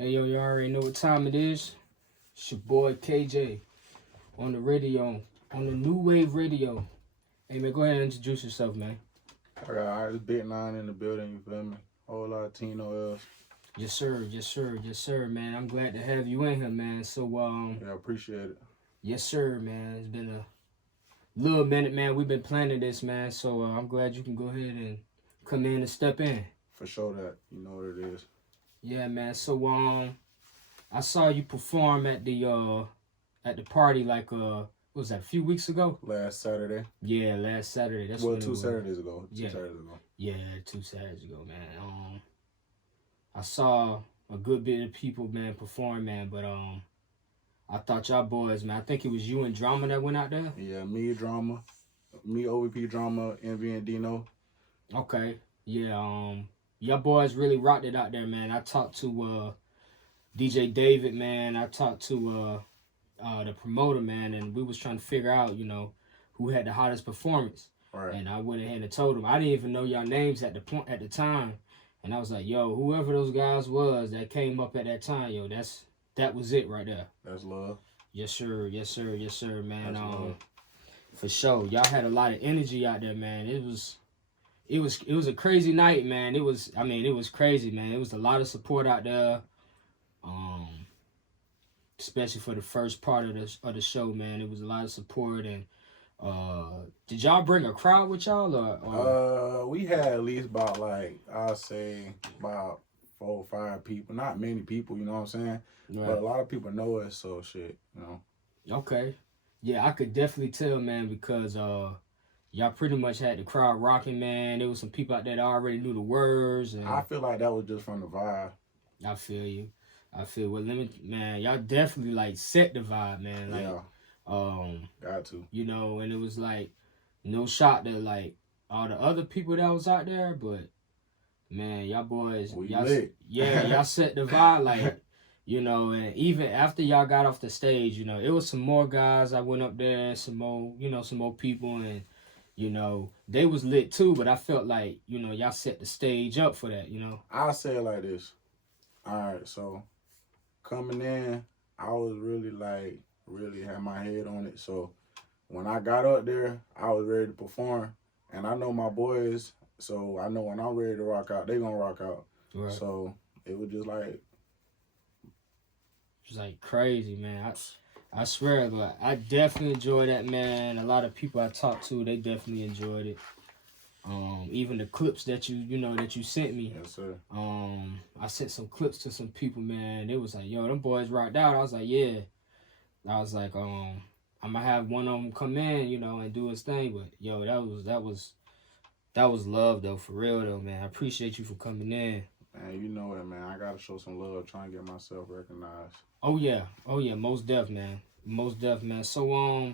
Hey, yo, you already know what time it is. It's your boy KJ on the radio, on the New Wave Radio. Hey, man, go ahead and introduce yourself, man. I got this Big Nine in the building, you feel me? Whole lot of Tino else. Yes, sir. Yes, sir. Yes, sir, man. I'm glad to have you in here, man. So, Yeah, I appreciate it. yes, sir, man. It's been a little minute, man. We've been planning this, man. So, I'm glad you can go ahead and come in and step in. For sure that. You know what it is. Yeah, man. So, I saw you perform at the party like what was that, a few weeks ago? Last Saturday. Yeah, last Saturday. That's well, when two Saturdays ago. Yeah. 2 Saturdays ago. Yeah, 2 Saturdays ago, man. I saw a good bit of people, man, perform, man, but I thought y'all boys, man. I think it was you and Drama that went out there. Yeah, me Drama, me OVP Drama, Envy and Dino. Okay, yeah. Y'all boys really rocked it out there, man. I talked to DJ David, man. I talked to the promoter, man, and we was trying to figure out, who had the hottest performance. Right. And I went ahead and told him. I didn't even know y'all names at the time. And I was like, yo, whoever those guys was that came up at that time, yo, that was it right there. That's love. Yes, sir. Yes, sir. Yes, sir, man. That's love. For sure. Y'all had a lot of energy out there, man. It was a crazy night, man. It was crazy, man. It was a lot of support out there. Especially for the first part of the show, man. It was a lot of support. And did y'all bring a crowd with y'all or? We had at least about I'll say about 4 or 5 people. Not many people, you know what I'm saying? Right. But a lot of people know us, so shit, you know. Okay. Yeah, I could definitely tell, man, because y'all pretty much had the crowd rocking, man. There was some people out there that already knew the words. And I feel like that was just from the vibe. I feel you. Well, man, y'all definitely set the vibe, man. Got to. And it was no shot to all the other people that was out there, but man, y'all boys, y'all set the vibe, and even after y'all got off the stage, it was some more guys. I went up there, some more people, and they was lit too. But I felt like y'all set the stage up for that. I'll say it like this. All right, so coming in, I was really had my head on it. So when I got up there, I was ready to perform. And I know my boys, so I know when I'm ready to rock out, they gonna rock out. Right. So it was just crazy, man. I swear, but I definitely enjoyed that, man. A lot of people I talked to, they definitely enjoyed it. Even the clips that you sent me. Yes, sir. I sent some clips to some people, man. They was like, yo, them boys rocked out. I was like, yeah. I was like, I'm gonna have one of them come in, and do his thing. But yo, that was love though, for real though, man. I appreciate you for coming in. Man, you know it, man. I gotta show some love, trying to get myself recognized. Oh yeah, most def, man. So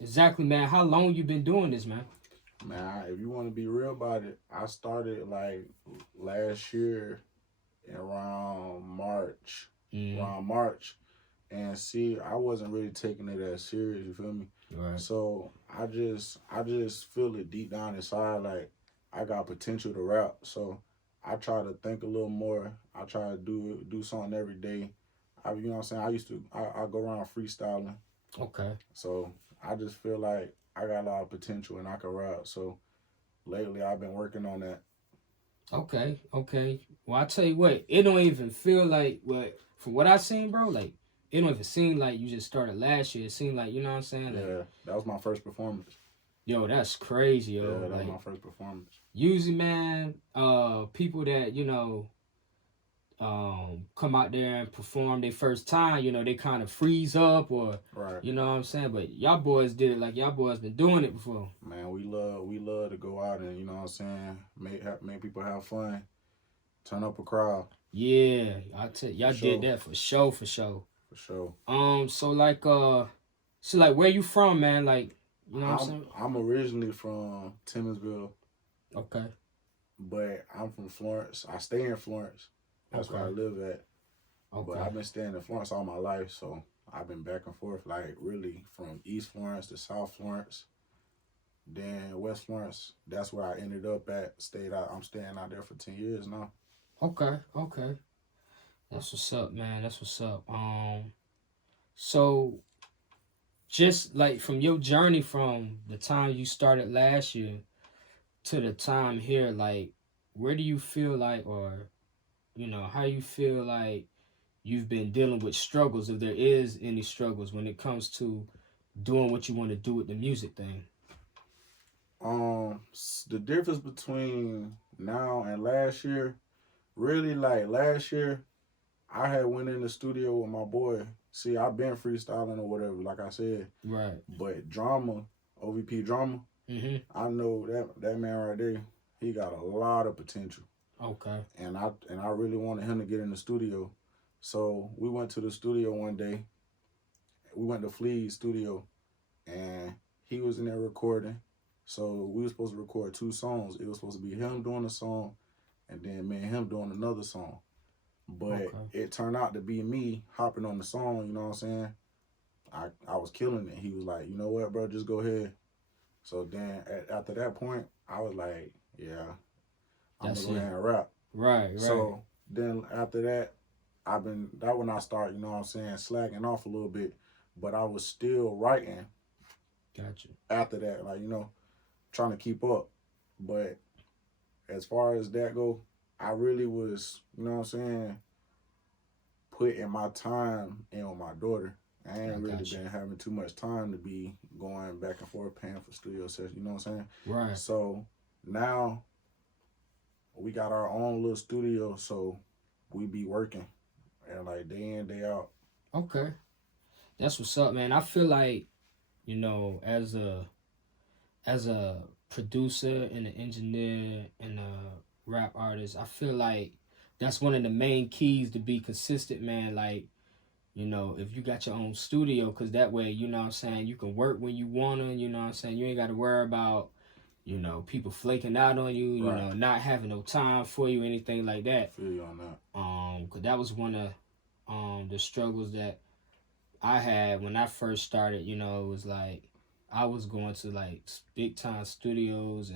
exactly, man. How long you been doing this, man? Man, if you want to be real about it, I started last year around March. And see, I wasn't really taking it as serious, you feel me? Right. So I just feel it deep down inside, I got potential to rap. So I try to think a little more. I try to do something every day. You know what I'm saying? I go around freestyling. Okay. So I just feel like I got a lot of potential and I can rap. So lately I've been working on that. Okay. Well, I tell you what, it don't even feel from what I seen, bro, it don't even seem like you just started last year. It seemed like, you know what I'm saying? Yeah, that was my first performance. Yo, that's crazy, yo. Yeah, that was my first performance. Usually, man, people that, come out there and perform their first time, they kind of freeze up or, right. You know what I'm saying? But y'all boys did it like y'all boys been doing it before. Man, we love to go out and, you know what I'm saying, make people have fun, turn up a crowd. Yeah, y'all did that for sure. For sure. So where you from, man? You know what I'm saying? I'm originally from Timminsville. Okay. But I'm from Florence. I stay in Florence. That's where I live at. Okay. But I've been staying in Florence all my life, so I've been back and forth, really from East Florence to South Florence. Then West Florence, that's where I ended up at. I'm staying out there for 10 years now. Okay. That's what's up, man. That's what's up. So just like from your journey from the time you started last year to the time here, like where do you feel like, or how you feel like you've been dealing with struggles, if there is any struggles when it comes to doing what you want to do with the music thing? The difference between now and last year, really like last year, I had went in the studio with my boy. See, I've been freestyling or whatever, like I said. Right. But drama, OVP drama, I know that man right there, he got a lot of potential. Okay. And I really wanted him to get in the studio. So we went to the studio one day. We went to Flea's studio and he was in there recording. So we were supposed to record 2 songs. It was supposed to be him doing a song and then me and him doing another song. But it turned out to be me hopping on the song, you know what I'm saying? I was killing it. He was like, you know what, bro, just go ahead. So then after that point, I was like, yeah, I'm going to go ahead and rap. Right. So then after that, when I started, you know what I'm saying, slacking off a little bit. But I was still writing. Gotcha. After that, like, trying to keep up. But as far as that go, I really was, you know what I'm saying, putting my time in with my daughter. I ain't really been having too much time to be going back and forth paying for studio sessions, you know what I'm saying? Right. So now we got our own little studio, so we be working and like day in, day out. Okay. That's what's up, man. I feel like, as a producer and an engineer and a rap artist, I feel like that's one of the main keys to be consistent, man. Like, if you got your own studio, because that way, you know what I'm saying, you can work when you want to, you know what I'm saying, you ain't got to worry about, people flaking out on you, not having no time for you, anything like that. I feel you on that. Because that was one of the struggles that I had when I first started. It was like I was going to like big time studios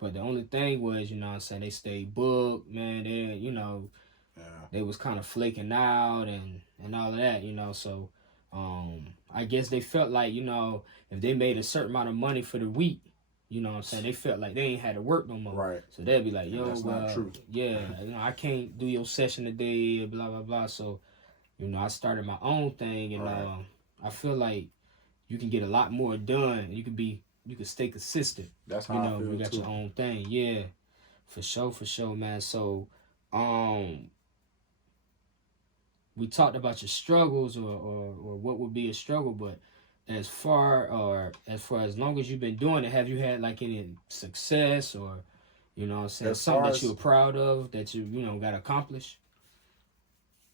but the only thing was, what I'm saying, they stayed booked, man. They, they was kind of flaking out and all of that, so I guess they felt like, if they made a certain amount of money for the week, what I'm saying, they felt like they ain't had to work no more. Right. So they'd be like, yo, that's not true. Yeah, I can't do your session today, blah, blah, blah. So, I started my own thing, and I feel like you can get a lot more done. You can stay consistent. That's how I feel you got too. Your own thing. Yeah, for sure, man. So, we talked about your struggles or what would be a struggle, but as far as long as you've been doing it, have you had like any success or, what I'm saying, something that you're proud of that you got accomplished?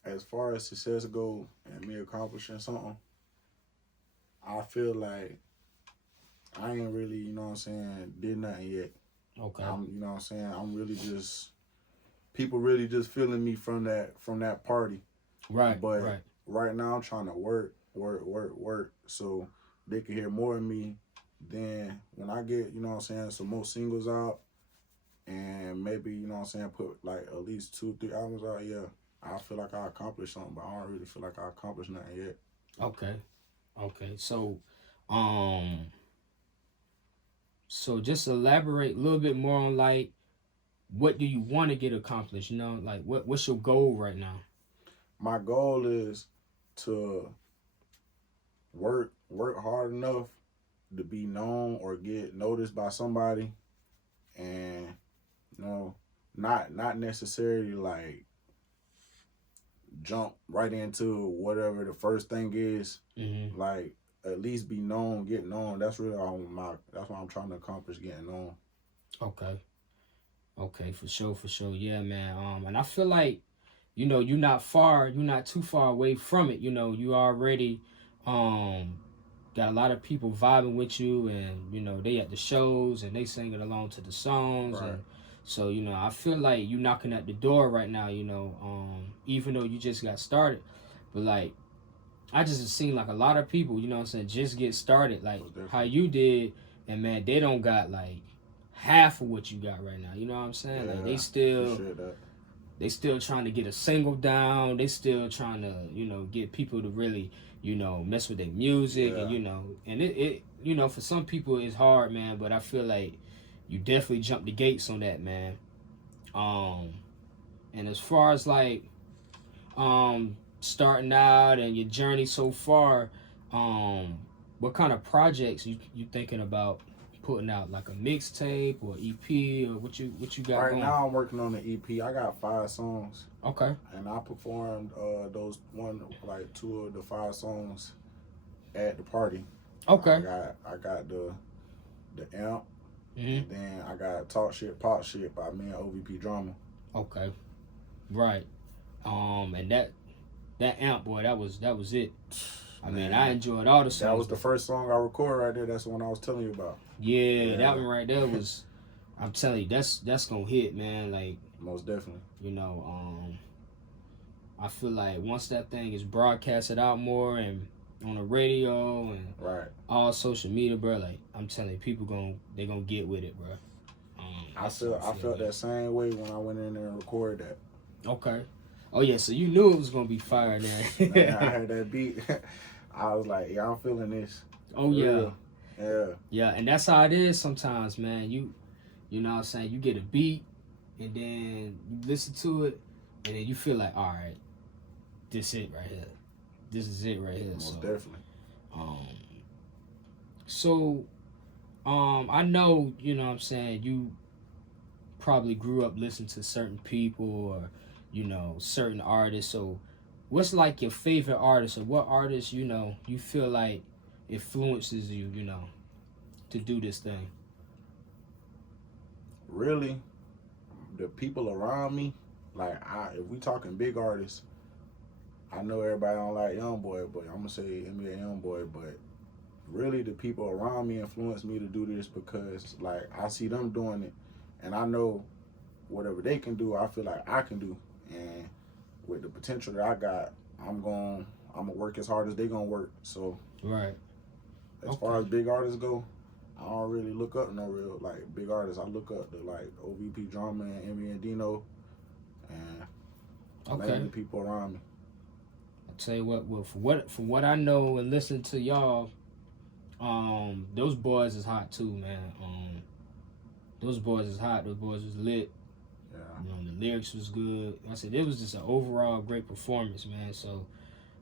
As far as success go and me accomplishing something, I feel like I ain't really, you know what I'm saying, did nothing yet. Okay. You know what I'm saying, I'm really just, people really just feeling me from that party. Right. But right now I'm trying to work so they can hear more of me. Then when I get, you know what I'm saying, some more singles out and maybe, you know what I'm saying, put like at least 2-3 albums out, yeah, I feel like I accomplished something, but I don't really feel like I accomplished nothing yet. Okay. So just elaborate a little bit more on like what do you want to get accomplished? Like what's your goal right now? My goal is to work hard enough to be known or get noticed by somebody, and not necessarily like jump right into whatever the first thing is. Mm-hmm. Like at least be known, get known. That's really that's what I'm trying to accomplish, getting known. Okay, for sure. Yeah, man. And I feel like, you're not too far away from it. You already got a lot of people vibing with you, and they at the shows and they singing along to the songs. Right. And so, I feel like you knocking at the door right now, even though you just got started. But like, I just seen like a lot of people, what I'm saying, just get started like how you did, and man, they don't got like half of what you got right now. You know what I'm saying? Yeah, like they still, they still trying to get a single down. They still trying to, you know, get people to really, you know, mess with their music. Yeah. And, you know, and it, you know, for some people it's hard, man, but I feel like you definitely jumped the gates on that, man. And as far as like starting out and your journey so far, what kind of projects you thinking about putting out, like a mixtape or EP, or what you got right going? now I'm working on the EP. I got 5 songs. Okay. And I performed those 2 of the 5 songs at the party. Okay. I got the amp. Mm-hmm. And then I got Talk Shit, Pop Shit by me and OVP Drama. Okay. Right. And that amp, boy, that was it. I mean, I enjoyed all the songs. That was the first song I recorded right there. That's the one I was telling you about. Yeah, that one right there was. I'm telling you, that's gonna hit, man. Like, most definitely. You know, I feel like once that thing is broadcasted out more and on the radio and all social media, bro, like I'm telling you, people they gonna get with it, bro. I felt that same way when I went in there and recorded that. Okay. Oh yeah, so you knew it was gonna be fire there. Man, I heard that beat. I was like, yeah, I'm feeling this. Oh yeah. Yeah. Yeah, and that's how it is sometimes, man. You know what I'm saying? You get a beat and then you listen to it and then you feel like, all right, this it right here. This is it right here. Most definitely. I know, you know what I'm saying, you probably grew up listening to certain people or, you know, certain artists. So what's like your favorite artist, or what artist, you know, you feel like influences you, you know, to do this thing? Really, the people around me, like if we talking big artists, I know everybody don't like Youngboy, but I'm gonna say NBA Youngboy, but really the people around me influence me to do this because like I see them doing it and I know whatever they can do, I feel like I can do. And with the potential that I got, I'm gonna work as hard as they gonna work. So as far as big artists go, I don't really look up no real like big artists. I look up to like OVP Drama and Emmy and Dino and mainly the people around me. I'll tell you what, well, for what I know and listen to y'all, those boys is hot too, man. Those boys is hot. Those boys was lit. Yeah. You know, the lyrics was good. I said it was just an overall great performance, man. So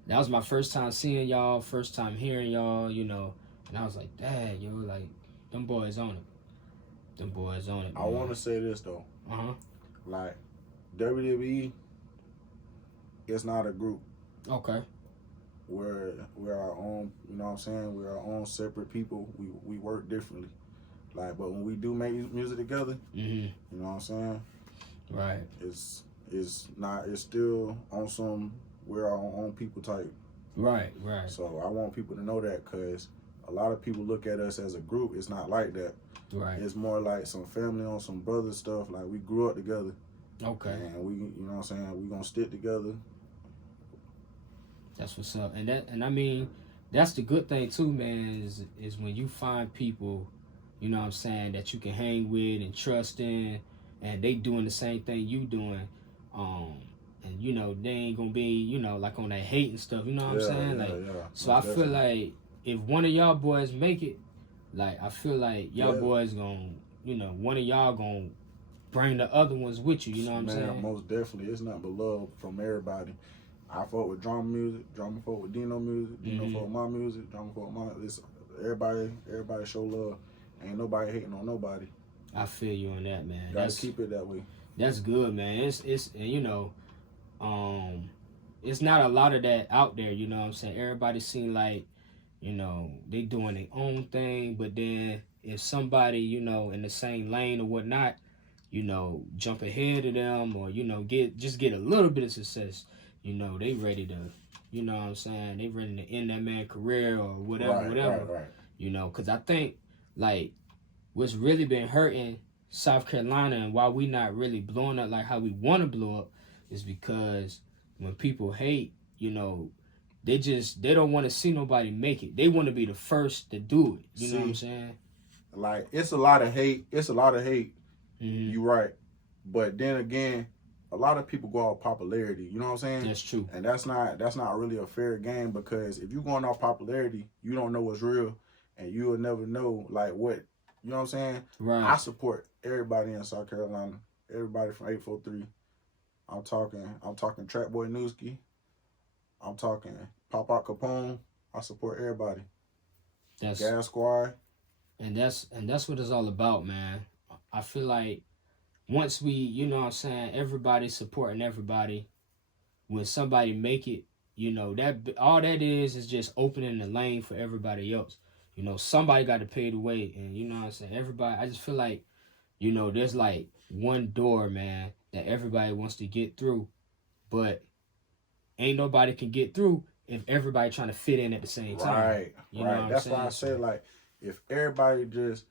that was my first time seeing y'all, first time hearing y'all, you know, and I was like, dang, yo, like them boys on it. Them boys on it. Man. I want to say this though. Like WWE, it's not a group. Okay. We're our own, you know what I'm saying? We're our own separate people. We work differently. Like, but when we do make music together, you know what I'm saying? Right. It's still on some we're our own people type. Right. So I want people to know that because a lot of people look at us as a group. It's not like that. Right. It's more like some family on some brother stuff. Like we grew up together. Okay. And we, you know what I'm saying? We gonna stick together. That's what's up. And I mean, that's the good thing too, man, is when you find people, you know what I'm saying, that you can hang with and trust in, and they doing the same thing you doing, and you know, they ain't gonna be, you know, like on that hate and stuff, you know what I'm saying? Like so I feel like if one of y'all boys make it, like I feel like y'all boys gonna, you know, one of y'all gonna bring the other ones with you, you know what I'm saying? Most definitely. It's not but love from everybody. I fought with Drama music, Drama fought with Dino music, Dino fought with my music, Drama fought with my. It's everybody show love. Ain't nobody hating on nobody. I feel you on that, man. Gotta keep it that way. That's good, man. It's and you know, it's not a lot of that out there. You know what I'm saying? Everybody seem like, you know, they doing their own thing, but then if somebody, you know, in the same lane or whatnot, you know, jump ahead of them or you know get a little bit of success. You know, they ready to, you know what I'm saying? They ready to end that man's career or whatever. Right. You know, because I think, like, what's really been hurting South Carolina and why we not really blowing up like how we want to blow up is because when people hate, you know, they don't want to see nobody make it. They want to be the first to do it. You know what I'm saying? Like, it's a lot of hate. You right. But then again, a lot of people go off popularity. You know what I'm saying? That's true. And that's not really a fair game, because if you're going off popularity, you don't know what's real, and you will never know like what. You know what I'm saying? Right. I support everybody in South Carolina. Everybody from 843. I'm talking Trap Boy Newski. I'm talking Pop Out Capone. I support everybody. That's Gas Squad. And that's what it's all about, man. I feel like once we, you know what I'm saying, everybody supporting everybody, when somebody make it, you know, that all that is just opening the lane for everybody else. You know, somebody got to pay the way, and you know what I'm saying, everybody, I just feel like, you know, there's like one door, man, that everybody wants to get through, but ain't nobody can get through if everybody trying to fit in at the same time. Right, right. That's why I say, like, if everybody just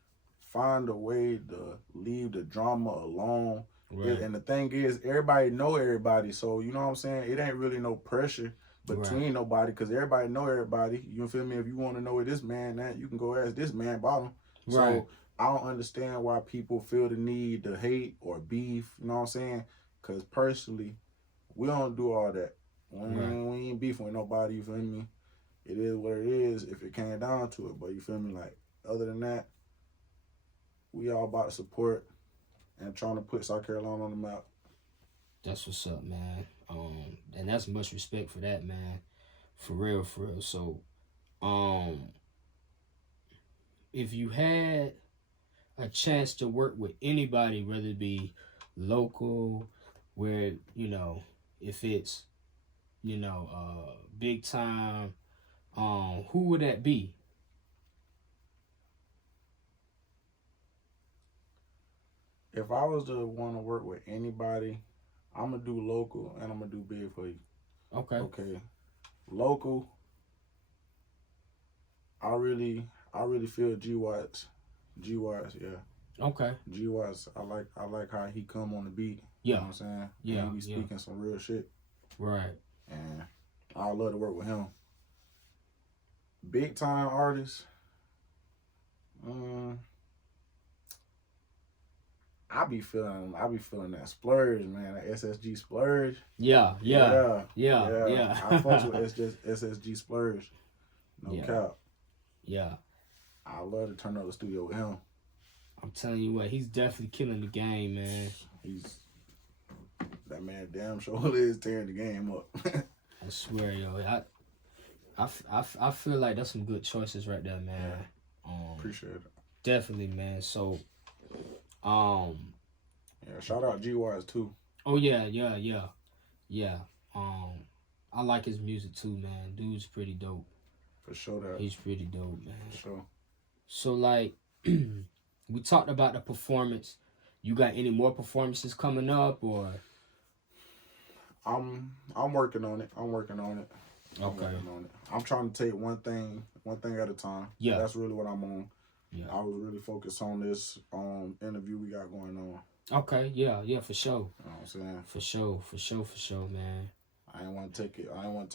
find a way to leave the drama alone. Right. And the thing is, everybody know everybody, so you know what I'm saying? It ain't really no pressure between nobody, because everybody know everybody. You feel me? If you want to know where this man at, you can go ask this man about him. Right. So I don't understand why people feel the need to hate or beef, you know what I'm saying? Because personally, we don't do all that. We ain't beefing with nobody, you feel me? It is what it is if it came down to it, but you feel me? Like, other than that, we all about to support and trying to put South Carolina on the map. That's what's up, man. And that's much respect for that, man. For real, for real. So, if you had a chance to work with anybody, whether it be local, where, you know, if it's, you know, big time, who would that be? If I was to want to work with anybody, I'm gonna do local and I'm gonna do big for you. Okay. Okay. Local, I really feel G Watts. G Watts, yeah. Okay. G Watts, I like how he come on the beat. Yeah. You know what I'm saying? Yeah. And he be speaking some real shit. Right. And I love to work with him. Big time artists. I be feeling that splurge, man. That SSG splurge. Yeah. I fuck with SSG splurge. No cap. Yeah. I love to turn up the studio with him. I'm telling you what, he's definitely killing the game, man. That man damn sure is tearing the game up. I swear, yo. I feel like that's some good choices right there, man. Appreciate it. Definitely, man. So, yeah, shout out G Wise too. Oh yeah. I like his music too, man. Dude's pretty dope. For sure that. He's pretty dope, man. For sure. So like, we talked about the performance. You got any more performances coming up, or? I'm working on it. Okay. I'm trying to take one thing at a time. Yeah. That's really what I'm on. Yeah. I was really focused on this interview we got going on. Okay, yeah, for sure. You know what I'm saying? For sure, man. I didn't want to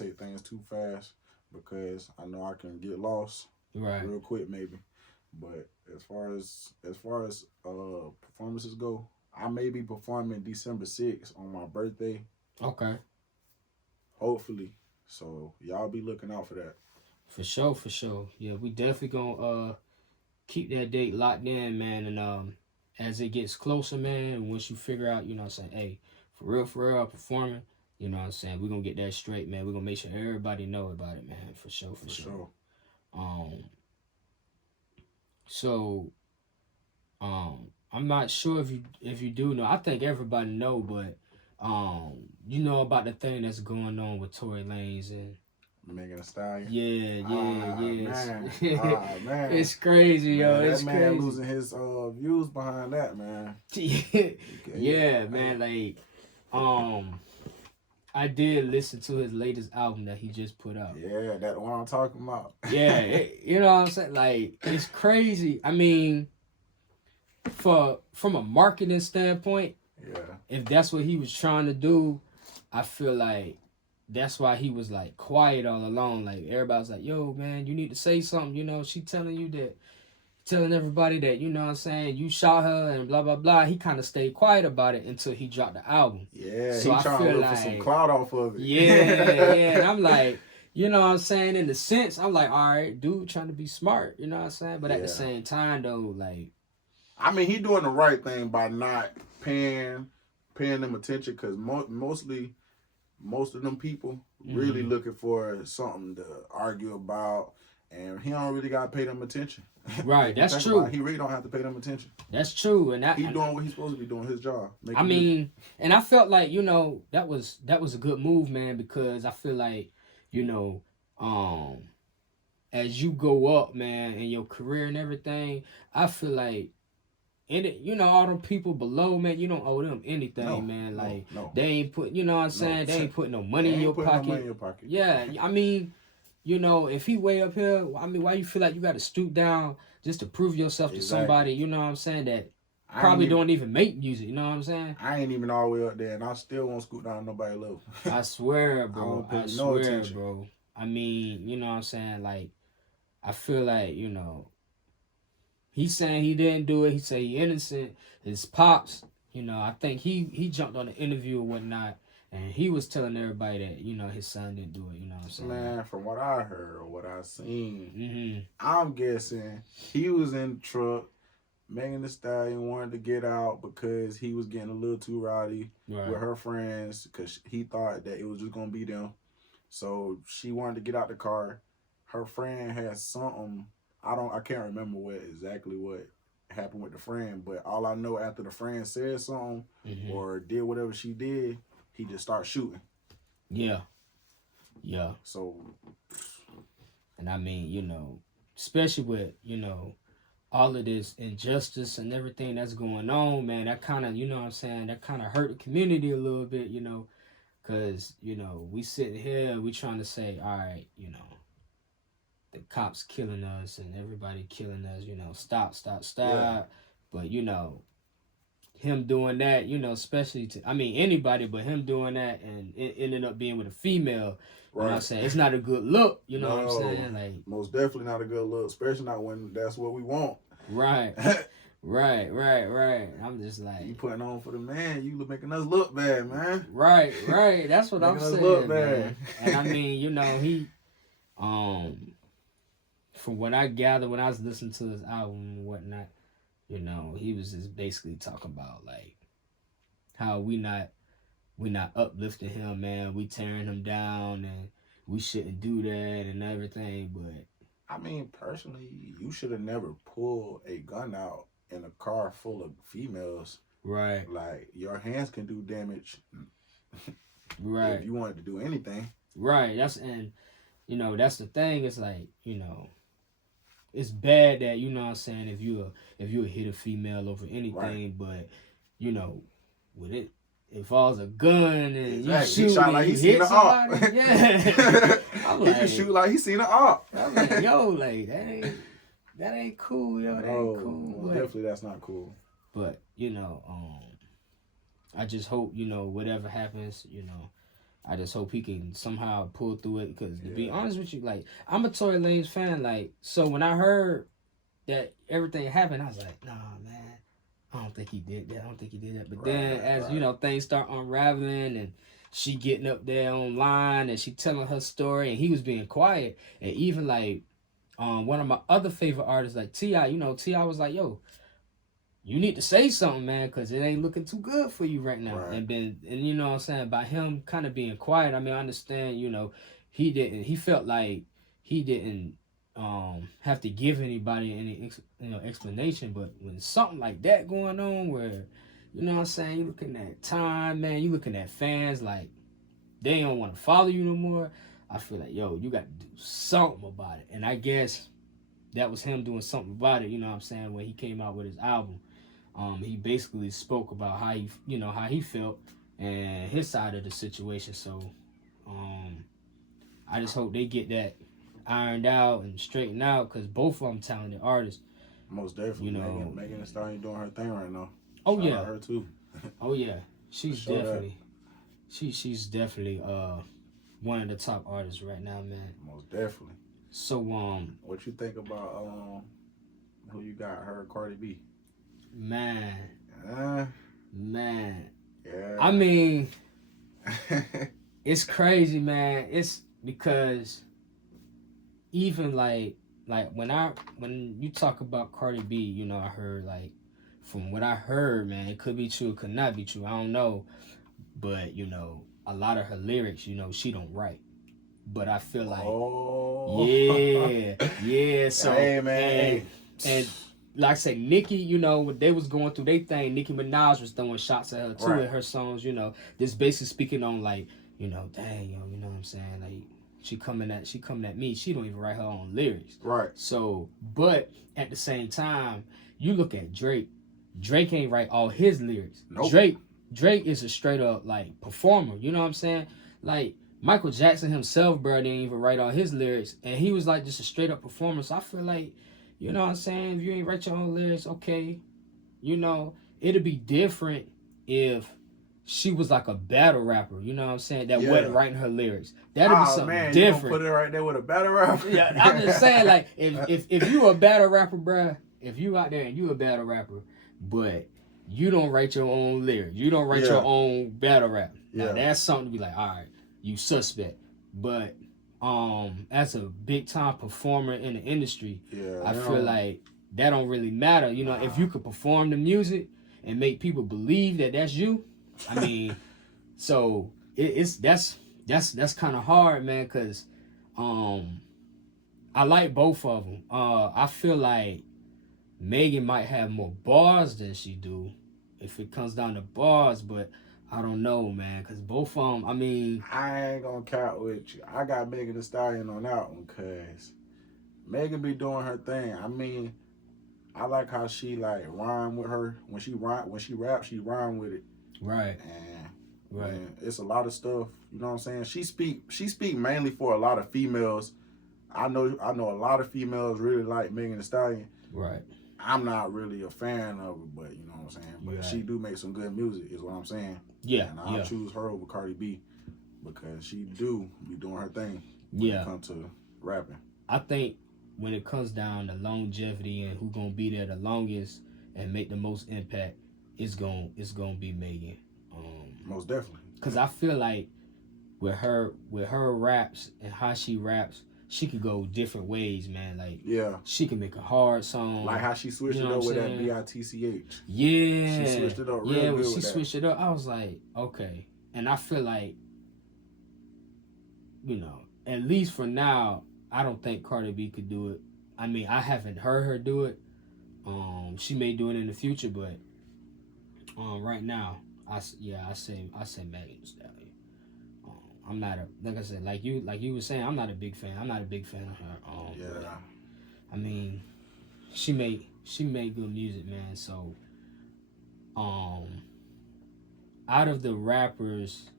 take things too fast, because I know I can get lost real quick maybe. But as far as performances go, I may be performing December 6th on my birthday. Okay. Hopefully. So y'all be looking out for that. For sure. Yeah, we definitely gonna keep that date locked in, man, and as it gets closer, man, once you figure out, you know what I'm saying, hey, for real, I'm performing, you know what I'm saying, we're gonna get that straight, man. We're gonna make sure everybody know about it, man, for sure. So, I'm not sure if you do know. I think everybody know, but you know about the thing that's going on with Tory Lanez and Megan Thee Stallion. Yeah. Man. It's crazy, yo. It's that crazy. Man losing his views behind that, man. Man. Like, I did listen to his latest album that he just put out. Yeah, that's what I'm talking about. You know what I'm saying? Like, it's crazy. I mean, from a marketing standpoint, if that's what he was trying to do, I feel like that's why he was like quiet all along. Like, everybody's like, yo, man, you need to say something. You know, she telling you telling everybody that, you know what I'm saying, you shot her and blah, blah, blah. He kind of stayed quiet about it until he dropped the album. Yeah, so he trying to look for some clout off of it. Yeah. And I'm like, you know what I'm saying, in the sense, I'm like, all right, dude trying to be smart, you know what I'm saying? But at the same time, though, like... I mean, he doing the right thing by not paying them attention, because most of them people really looking for something to argue about, and he don't really got to pay them attention. Right, that's true. He really don't have to pay them attention. That's true, and he's doing what he's supposed to be doing, his job. I mean, and I felt like, you know, that was a good move, man, because I feel like, you know, as you go up, man, in your career and everything, I feel like, you know, all them people below, man, you don't owe them anything, man. Like, they ain't put, you know what I'm saying? They ain't putting no money in your pocket. No money in your pocket. Yeah, I mean, you know, if he way up here, I mean, why you feel like you got to stoop down just to prove yourself to somebody, you know what I'm saying, that probably don't even make music, you know what I'm saying? I ain't even all the way up there, and I still won't scoot down nobody level. I swear, bro. I swear, bro. I mean, you know what I'm saying? Like, I feel like, you know, he's saying he didn't do it. He said he innocent. His pops, you know, I think he jumped on an interview or whatnot, and he was telling everybody that, you know, his son didn't do it, you know what I'm saying? Man, from what I heard or what I seen, I'm guessing he was in the truck. Megan Thee Stallion wanted to get out because he was getting a little too rowdy with her friends, because he thought that it was just going to be them. So she wanted to get out the car. Her friend had something. I can't remember exactly what happened with the friend, but all I know, after the friend said something or did whatever she did, he just started shooting. Yeah. Yeah. So, and I mean, you know, especially with, you know, all of this injustice and everything that's going on, man, that kind of, you know what I'm saying, that kind of hurt the community a little bit, you know, because, you know, we sitting here, we trying to say, all right, you know, the cops killing us and everybody killing us, you know, stop. Yeah. But, you know, him doing that, you know, especially to, I mean, anybody, but him doing that and it ended up being with a female, you know what I'm saying? It's not a good look, you know what I'm saying? Like, most definitely not a good look, especially not when that's what we want. Right. Right. I'm just like, you putting on for the man, you making us look bad, man. Right. That's what I'm saying, look man. Bad. And I mean, you know, he, from what I gathered when I was listening to his album and whatnot, you know, he was just basically talking about, like, how we not uplifting him, man. We tearing him down, and we shouldn't do that and everything. But I mean, personally, you should have never pulled a gun out in a car full of females. Right. Like, your hands can do damage. Right. If you wanted to do anything. Right. And you know, that's the thing. It's like, you know, it's bad that, you know what I'm saying, if you hit a female over anything, but, you know, with it involves a gun and you shoot he shot like he seen an op. Yeah. I'm like, he can shoot like he seen an op. I'm like, yo, like, that ain't cool, yo. That ain't cool. But definitely that's not cool. But, you know, I just hope, you know, whatever happens, you know, I just hope he can somehow pull through it, because to be honest with you, like, I'm a Tory Lanez fan, like, so when I heard that everything happened, I was like, nah, man, I don't think he did that. But then as, you know, things start unraveling and she getting up there online and she telling her story and he was being quiet, and even like one of my other favorite artists, like T.I., you know, T.I. was like, yo, you need to say something, man, because it ain't looking too good for you right now. And you know what I'm saying, by him kind of being quiet, I mean, I understand, you know, he felt like he didn't have to give anybody any explanation, but when something like that going on, where, you know what I'm saying, you looking at time, man, you looking at fans like they don't want to follow you no more, I feel like, yo, you got to do something about it. And I guess that was him doing something about it, you know what I'm saying, when he came out with his album. He basically spoke about how he felt and his side of the situation. So I just hope they get that ironed out and straightened out, because both of them talented artists. Most definitely. You know, Megan Thee Stallion doing her thing right now. Oh, Shout out her too. Oh yeah, she's definitely she's definitely one of the top artists right now, man. Most definitely. So what you think about Who you got? Her, Cardi B. Man. Man. Yeah. I mean, it's crazy, man. It's because even like when you talk about Cardi B, you know, I heard like from what I heard, man, it could be true, it could not be true. I don't know, but you know, a lot of her lyrics, you know, she don't write. But I feel like, yeah. So hey, man, and like I said, Nicki, you know, when they was going through their thing, Nicki Minaj was throwing shots at her too in her songs, you know. This basically speaking on like, you know, dang, yo, you know what I'm saying? Like she coming at me. She don't even write her own lyrics. Right. So, but at the same time, you look at Drake. Drake ain't write all his lyrics. Nope. Drake is a straight up like performer. You know what I'm saying? Like Michael Jackson himself, bro, didn't even write all his lyrics, and he was like just a straight up performer. So I feel like, you know what I'm saying? If you ain't write your own lyrics, okay. You know, it'd be different if she was like a battle rapper, you know what I'm saying? That wasn't writing her lyrics. That'd be something different. You put it right there with a battle rapper. Yeah, I'm just saying, like, if you a battle rapper, bruh, if you out there and you a battle rapper, but you don't write your own lyrics, you don't write your own battle rap. Now that's something to be like, all right, you suspect. But as a big time performer in the industry, I feel like that don't really matter. You know, if you could perform the music and make people believe that that's you, I mean, so that's kind of hard, man, because I like both of them. I feel like Megan might have more bars than she do if it comes down to bars, but I don't know, man, because both of them, I mean... I ain't gonna count with you. I got Megan Thee Stallion on that one, because Megan be doing her thing. I mean, I like how she, like, rhyme with her. When she rap, she rhyme with it. Right. And, man, it's a lot of stuff, you know what I'm saying? She speak mainly for a lot of females. I know a lot of females really like Megan Thee Stallion. Right. I'm not really a fan of her, but you know what I'm saying? But she do make some good music, is what I'm saying. Yeah. And I'll choose her over Cardi B because she do be doing her thing when it comes to rapping. I think when it comes down to longevity and who gonna be there the longest and make the most impact, it's gonna be Megan. Most definitely. Cause I feel like with her raps and how she raps, she could go different ways, man. Like, she can make a hard song. Like how she switched it up with that BITCH. Yeah. She switched it up real good. Yeah, when she switched it up, I was like, okay. And I feel like, you know, at least for now, I don't think Cardi B could do it. I mean, I haven't heard her do it. She may do it in the future, but right now, I say Megan Thee Stallion. I'm not like I said, like you were saying, I'm not a big fan. I'm not a big fan of her. I mean, she made good music, man. So, out of the rappers,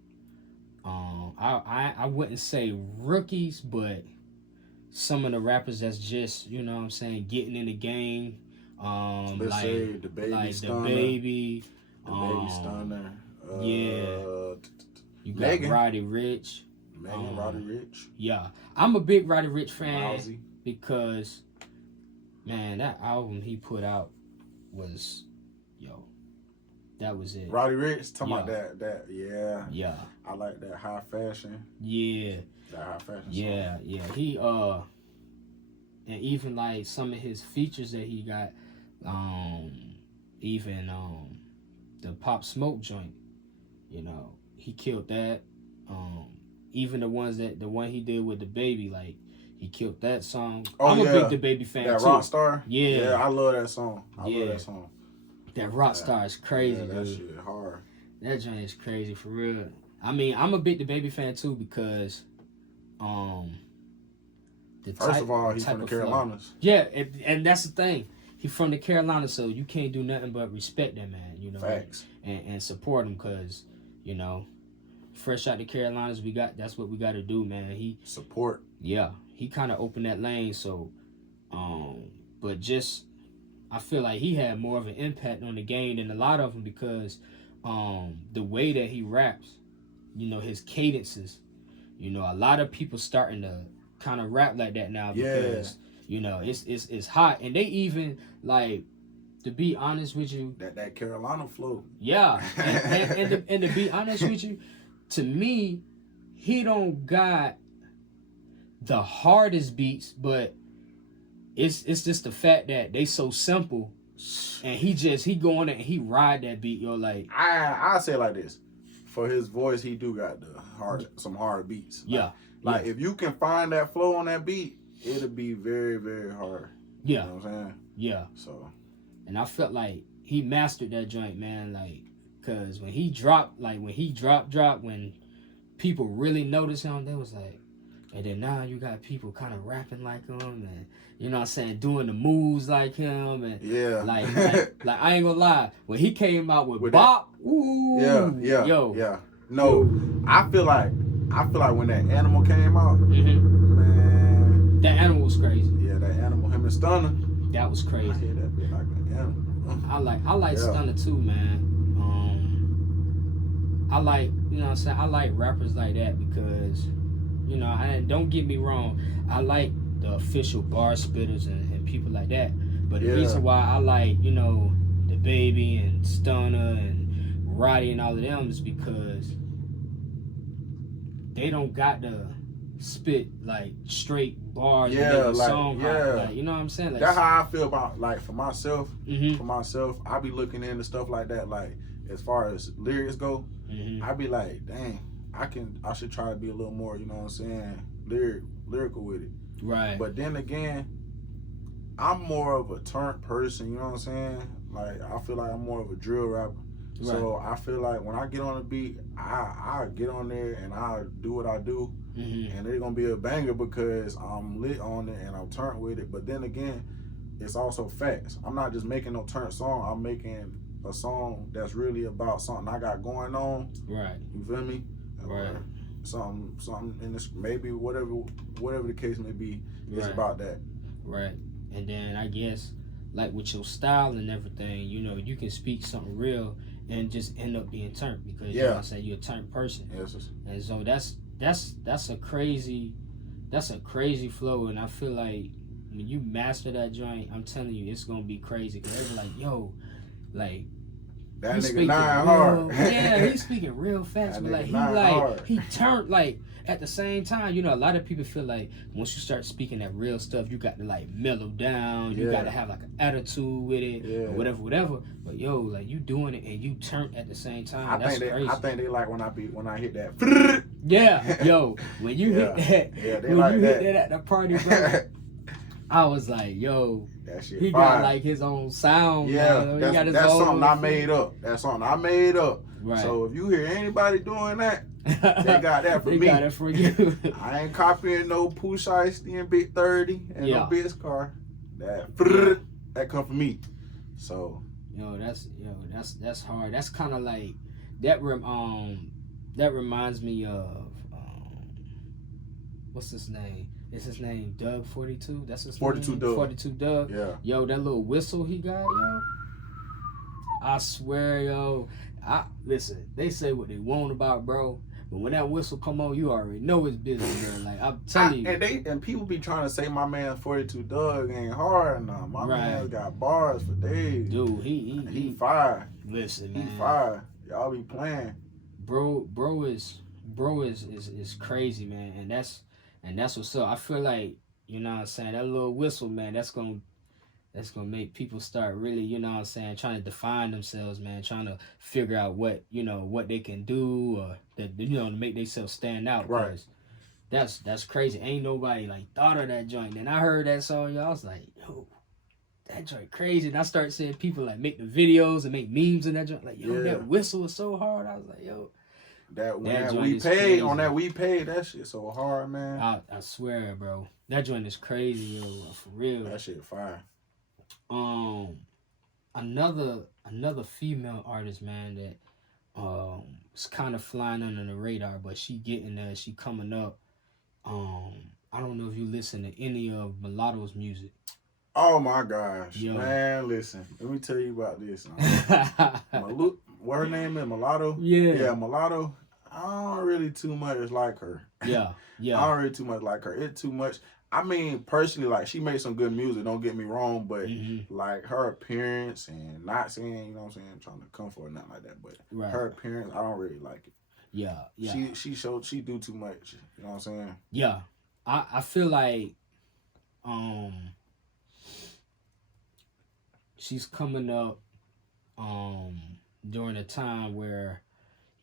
I wouldn't say rookies, but some of the rappers that's just, you know what I'm saying, getting in the game. Let's say the Baby Stunner. The Baby Stunner. You got Megan. Roddy Ricch. Megan, Roddy Ricch. Yeah. I'm a big Roddy Ricch fan Lousy. because, man, that album he put out was, that was it. Roddy Ricch, talking about that, Yeah. I like that high fashion. Yeah. That high fashion song. Yeah. He, and even like some of his features that he got, even, the Pop Smoke joint, you know, he killed that. Even the one he did with the Baby, like he killed that song. I'm a big the Baby fan that too. Rockstar. Yeah, I love that song. I love that song. That Rockstar is crazy. That dude. shit hard. That joint is crazy for real. I mean, I'm a big the Baby fan too because, first of all, he's from the Carolinas. Yeah, and that's the thing. He's from the Carolinas, so you can't do nothing but respect that man. You know, facts, and support him because, you know, fresh out the Carolinas, that's what we got to do, man. He support. Yeah, he kind of opened that lane. So, but just I feel like he had more of an impact on the game than a lot of them because, the way that he raps, you know, his cadences, you know, a lot of people starting to kind of rap like that now because, You know, it's hot, and they even like, to be honest with you, that Carolina flow. Yeah, and to be honest with you, to me, he don't got the hardest beats, but it's just the fact that they so simple, and he go on it and he ride that beat, yo. Like I say it like this, for his voice, he do got some hard beats. Yeah, like if you can find that flow on that beat, it'll be very, very hard. Yeah, you know what I'm saying? Yeah. So, and I felt like he mastered that joint, man. Like, cause when he dropped, when people really noticed him, they was like, and then now you got people kind of rapping like him, and you know what I'm saying, doing the moves like him, and yeah, like I ain't gonna lie, when he came out with Bop, ooh, yeah. No, I feel like when that Animal came out, mm-hmm. man, that Animal was crazy. Yeah, that Animal, him and Stunner, that was crazy. I hear that bit like an Animal. I like Stunner too, man. I like, you know what I'm saying, I like rappers like that because, you know, don't get me wrong, I like the official bar spitters and people like that. But the reason why I like, you know, the Baby and Stunner and Roddy and all of them is because they don't got to spit like straight bars and make the song hot. Like, you know what I'm saying? Like, that's how I feel about, like, for myself. Mm-hmm. For myself, I be looking into stuff like that. Like, as far as lyrics go, mm-hmm. I be like, dang, I should try to be a little more, you know what I'm saying, lyrical with it. Right. But then again, I'm more of a turnt person, you know what I'm saying? Like, I feel like I'm more of a drill rapper. Right. So I feel like when I get on the beat, I get on there and I do what I do, mm-hmm. and it's gonna be a banger because I'm lit on it and I'm turnt with it. But then again, it's also facts. I'm not just making no turnt song. I'm making a song that's really about something I got going on. Right. You feel me? Right. Something in this, maybe whatever the case may be, it's about that. Right. And then I guess, like, with your style and everything, you know, you can speak something real and just end up being turned because you know what I'm saying, you're a turned person. Yes. And so that's a crazy flow, and I feel like when you master that joint, I'm telling you, it's gonna be crazy because they're like, yo, like, that nigga nine hard. Yeah, he's speaking real fast, but like he turned, like, at the same time, you know, a lot of people feel like once you start speaking that real stuff, you got to like mellow down, you got to have like an attitude with it, or whatever. But yo, like, you doing it and you turn at the same time. That's crazy. I think they like when I hit that. Yeah, yo, when you hit that, they like that. Hit that at the party, bro. I was like, yo, that shit he fire. Got like his own sound. Yeah, man. That's something I made up. That's something I made up. Right. So if you hear anybody doing that, they got that for me. They got it for you. I ain't copying no Pooh Shiesty and Big 30 and no Biz Car. That come from me. So that's hard. That's kind of like that. That reminds me of what's his name? Is his name Doug 42? That's his 42 name? Doug. 42 Doug. Yeah. Yo, that little whistle he got, yo. I swear, yo. Listen, they say what they want about, bro. But when that whistle come on, you already know it's business, bro. Like, I'm telling you. And people be trying to say my man 42 Doug ain't hard now. My man got bars for days. Dude, he fire. Listen, man. He fire. Y'all be playing. Bro is crazy, man. And that's what's up. I feel like, you know what I'm saying, that little whistle, man, that's gonna make people start really, you know what I'm saying, trying to define themselves, man, trying to figure out what they can do, or that, you know, to make themselves stand out. Right. That's crazy. Ain't nobody like thought of that joint. And I heard that song, y'all, I was like, yo, that joint crazy. And I started seeing people like make the videos and make memes in that joint, like, yo, that whistle is so hard. I was like, yo. That we paid, that shit so hard, man. I swear, bro. That joint is crazy, yo, for real. That shit fire. Another female artist, man, that is kind of flying under the radar, but she getting there, she coming up. I don't know if you listen to any of Mulatto's music. Oh my gosh, yo. Man, listen. Let me tell you about this. What her name is, Mulatto? Yeah, Mulatto. I don't really too much like her. Yeah. I don't really too much like her. It's too much. I mean, personally, like, she makes some good music, don't get me wrong, but like her appearance, and not saying, you know what I'm saying, trying to come for her, nothing like that, but her appearance, I don't really like it. Yeah. She do too much. You know what I'm saying? Yeah. I feel like she's coming up during a time where,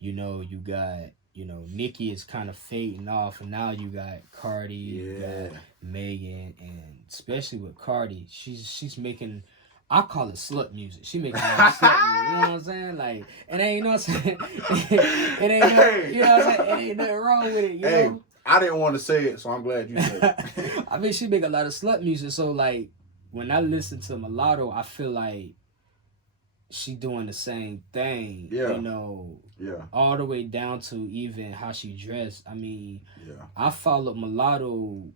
you know, you got, you know, Nicki is kind of fading off, and now you got Cardi, you got Megan, and especially with Cardi, she's making, I call it slut music. She making slut music, you know what I'm saying? Like, it ain't, you know what I'm saying? It ain't no, you know what I'm saying? It ain't nothing wrong with it, you know? I didn't want to say it, so I'm glad you said it. I mean, she make a lot of slut music, so like, when I listen to Mulatto, I feel like she doing the same thing, you know, all the way down to even how she dressed. I mean, I followed Mulatto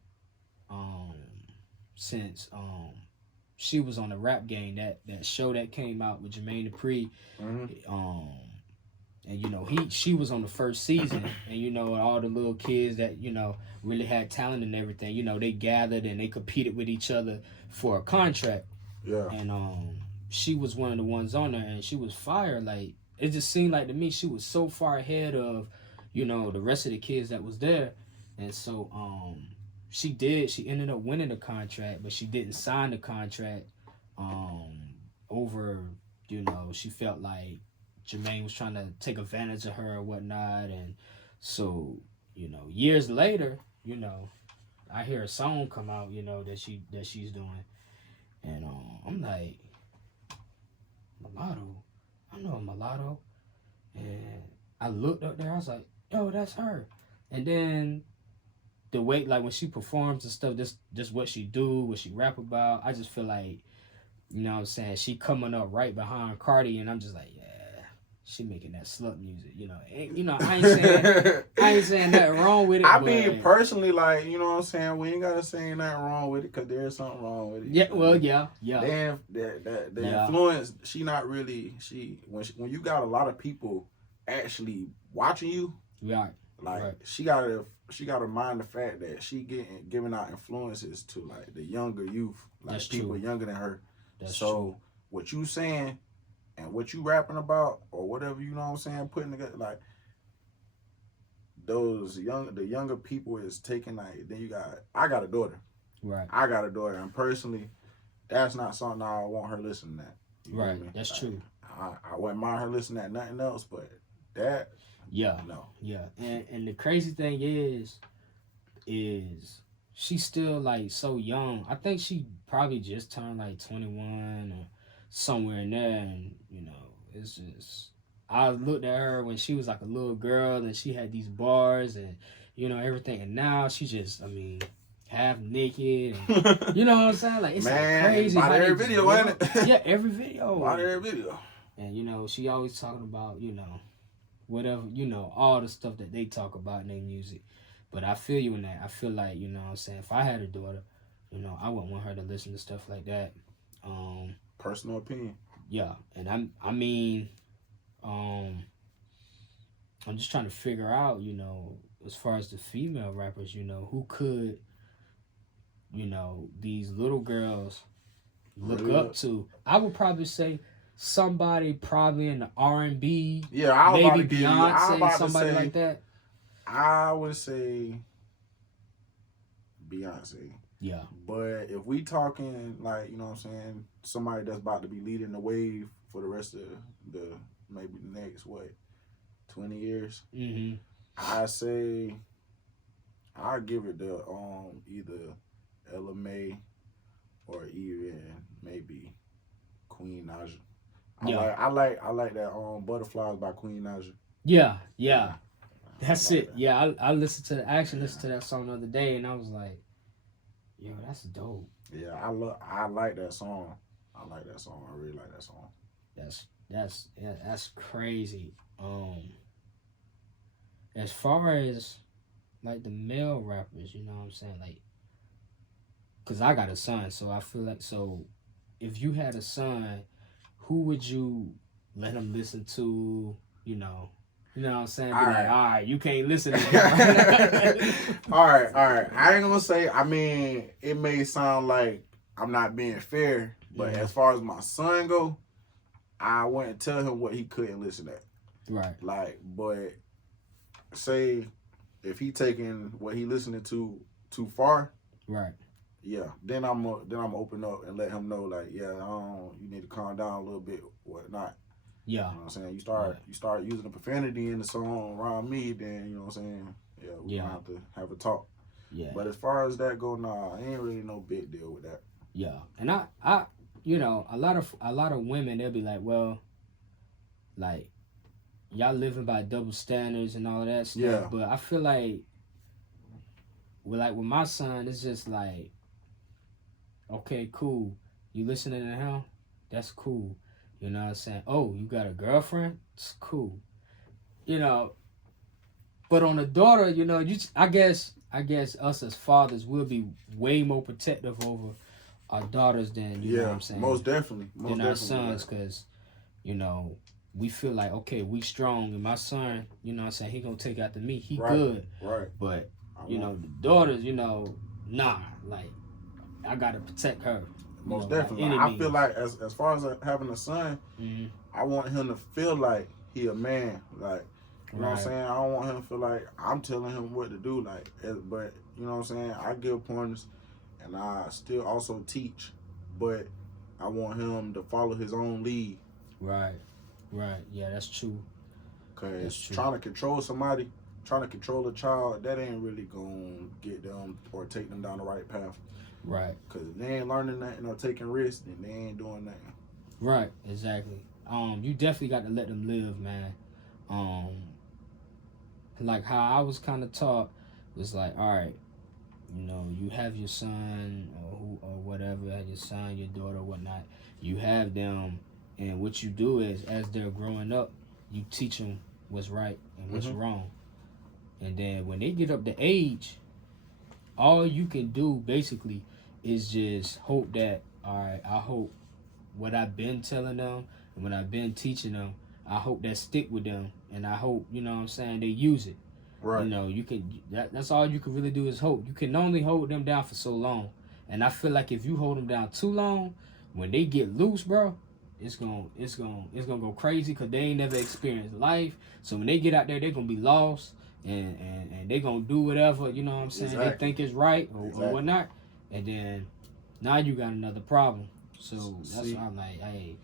since she was on the Rap Game, that show that came out with Jermaine Dupri, and you know she was on the first season, and you know all the little kids that, you know, really had talent and everything, you know, they gathered and they competed with each other for a contract, and she was one of the ones on there, and she was fire. Like, it just seemed like to me she was so far ahead of, you know, the rest of the kids that was there, and so she ended up winning the contract, but she didn't sign the contract over, you know, she felt like Jermaine was trying to take advantage of her or whatnot, and so, you know, years later, you know, I hear a song come out, you know, that she's doing, and I'm like, Mulatto, I know a Mulatto, and I looked up there, I was like, yo, that's her, and then the way, like, when she performs and stuff, just what she do, what she rap about, I just feel like, you know what I'm saying, she coming up right behind Cardi, and I'm just like, yeah, she making that slut music, you know. And, you know, I ain't saying nothing wrong with it. I mean, personally, like, you know what I'm saying, we ain't gotta say nothing wrong with it, because there is something wrong with it. Yeah, well, yeah. The influence, she not really, when you got a lot of people actually watching you, she gotta mind the fact that she giving out influences to, like, the younger youth, like, that's people younger than her. That's true. What you saying and what you rapping about, or whatever, you know what I'm saying, putting together, like, the younger people is taking, like, then I got a daughter. Right. I got a daughter, and personally, that's not something I want her listening to. Right. That's true. I wouldn't mind her listening to nothing else, but that, no. Yeah. And the crazy thing is she's still, like, so young. I think she probably just turned like 21 or somewhere in there, and, you know, it's just, I looked at her when she was like a little girl, and she had these bars and, you know, everything, and now she just, I mean, half naked, and, you know what I'm saying, like, it's like crazy. About every video, ain't it? Yeah, every video. About every video. And, you know, she always talking about, you know, whatever, you know, all the stuff that they talk about in their music. But I feel you in that. I feel like, you know what I'm saying, if I had a daughter, you know, I wouldn't want her to listen to stuff like that. Personal opinion. Yeah. And I mean, I'm just trying to figure out, you know, as far as the female rappers, you know, who could, you know, these little girls look up to. I would probably say somebody probably in the R&B. Yeah, maybe Beyonce, somebody like that. I would say Beyonce. Yeah. But if we talking, like, you know what I'm saying, somebody that's about to be leading the wave for the rest of maybe the next, 20 years, I say I'll give it to either Ella May or even maybe Queen Naja. I like that Butterflies by Queen Naja. Yeah. That's it. That. Yeah, I listened to that song the other day, and I was like, yo, that's dope. Yeah, I like that song. I like that song. I really like that song. That's crazy. As far as, like, the male rappers, you know what I'm saying, like, cause I got a son, so I feel like, so if you had a son, who would you let him listen to, you know? You know what I'm saying? All right, you can't listen to him. all right. I ain't gonna say. I mean, it may sound like I'm not being fair, but as far as my son go, I wouldn't tell him what he couldn't listen at. Right. Like, but say if he taking what he listening to too far, right? Yeah, then I'm open up and let him know, like, yeah, you need to calm down a little bit, whatnot. Yeah. You know what I'm saying? You start using the profanity in the song around me, then you know what I'm saying? Yeah, we're gonna have to have a talk. Yeah. But as far as that go, nah, ain't really no big deal with that. Yeah. And I you know, a lot of women, they'll be like, well, like, y'all living by double standards and all that stuff. Yeah. But I feel like with my son, it's just like, okay, cool. You listening to him? That's cool. You know what I'm saying? Oh, you got a girlfriend? It's cool. You know, but on a daughter, you know, I guess us as fathers will be way more protective over our daughters than, you know what I'm saying? Most definitely. Than our sons, because, you know, we feel like, okay, we strong, and my son, you know what I'm saying, he gonna take after me. He good. Right. But, you know, the daughters, you know, nah, like, I gotta protect her. Most definitely. I feel like as far as having a son, I want him to feel like he a man. Like, you know what I'm saying? I don't want him to feel like I'm telling him what to do. Like, but you know what I'm saying? I give pointers, and I still also teach, but I want him to follow his own lead. Right. Yeah, that's true. Cause trying to control somebody, trying to control a child, that ain't really gonna get them or take them down the right path. Right. Because if they ain't learning nothing or taking risks, then they ain't doing nothing. Right, exactly. You definitely got to let them live, man. Like how I was kind of taught was like, all right, you know, you have your son or whatever, your son, your daughter, whatnot. You have them, and what you do is, as they're growing up, you teach them what's right and what's wrong. And then when they get up to age, all you can do basically is just hope that, all right, I hope what I've been telling them and what I've been teaching them, I hope that stick with them, and I hope, you know what I'm saying, they use it. Right. You know, you can, that's all you can really do is hope. You can only hold them down for so long. And I feel like if you hold them down too long, when they get loose, bro, it's gonna go crazy, because they ain't never experienced life. So when they get out there, they're gonna be lost, and they gonna do whatever, you know what I'm saying, they think is right or whatnot. And then now you got another problem. So that's why I'm like, hey,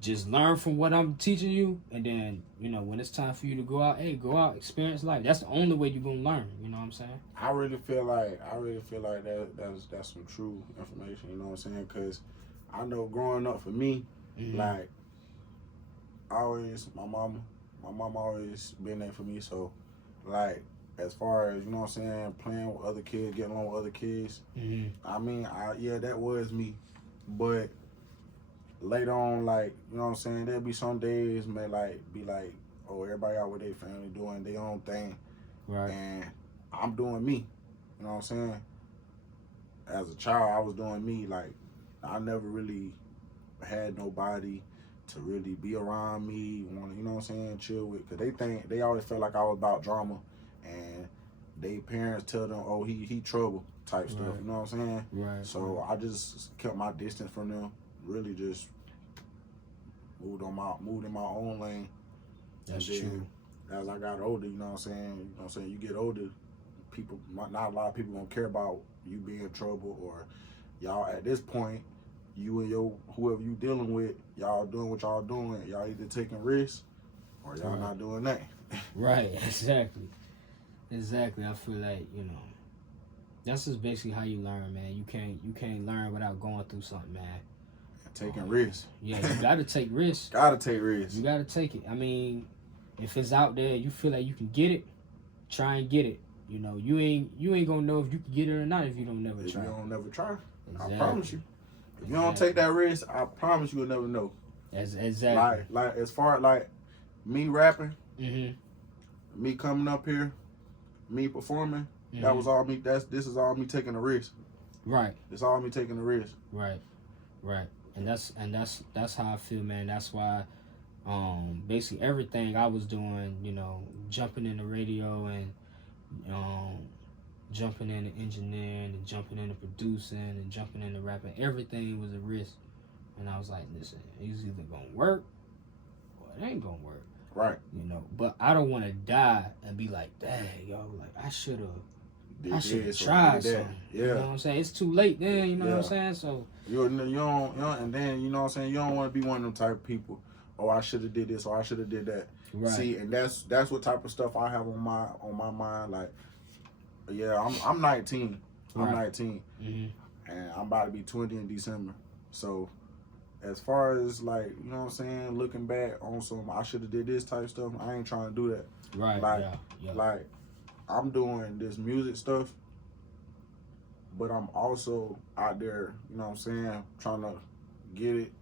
just learn from what I'm teaching you, and then, you know, when it's time for you to go out, hey, go out, experience life. That's the only way you're gonna learn. You know what I'm saying? I really feel like that's some true information. You know what I'm saying? Because I know growing up for me, like, my mama always been there for me. So, like, as far as, you know what I'm saying, playing with other kids, getting along with other kids, I mean, that was me. But later on, like, you know what I'm saying, there'll be some days may be like, oh, everybody out with their family doing their own thing. Right. And I'm doing me. You know what I'm saying? As a child, I was doing me. Like, I never really had nobody to really be around me, want to, you know what I'm saying, chill with. Because they always felt like I was about drama. And they parents tell them, oh, he trouble type stuff. You know what I'm saying? Right. So I just kept my distance from them. Really just moved in my own lane. That's true. As I got older, you know what I'm saying, you get older, not a lot of people gonna care about you being in trouble, or y'all at this point, you and whoever you dealing with, y'all doing what y'all doing. Y'all either taking risks or y'all not doing that. Right, exactly. I feel like, you know, that's just basically how you learn, man. You can't learn without going through something, man. Taking risks. Yeah, you gotta take risks. Gotta take risks. You gotta take it. I mean, if it's out there, you feel like you can get it, try and get it. You know, you ain't gonna know if you can get it or not if you don't never try. If you don't never try, exactly. I promise you. If you don't take that risk, I promise you'll never know. Exactly. Like as far as like me rapping, me coming up here, me performing, that was all me. This is all me taking a risk. Right. It's all me taking a risk. Right. And that's how I feel, man. That's why Basically everything I was doing, you know, jumping in the radio and jumping into engineering and jumping into producing and jumping into rapping, everything was a risk. And I was like, listen, it's either gonna work or it ain't gonna work. Right. You know, but I don't want to die and be like, dang, yo, like I should have tried something. Yeah. You know what I'm saying? It's too late then, you know what I'm saying? So you don't, and then you know what I'm saying, you don't want to be one of them type of people. Oh, I should have did this, or I should have did that. Right. See, and that's what type of stuff I have on my mind. Like, yeah, I'm 19. I'm 19, and I'm about to be 20 in December. So, as far as like, you know what I'm saying, looking back on some I should have did this type of stuff, I ain't trying to do that. Right. Like, like I'm doing this music stuff, but I'm also out there, you know what I'm saying, trying to get it.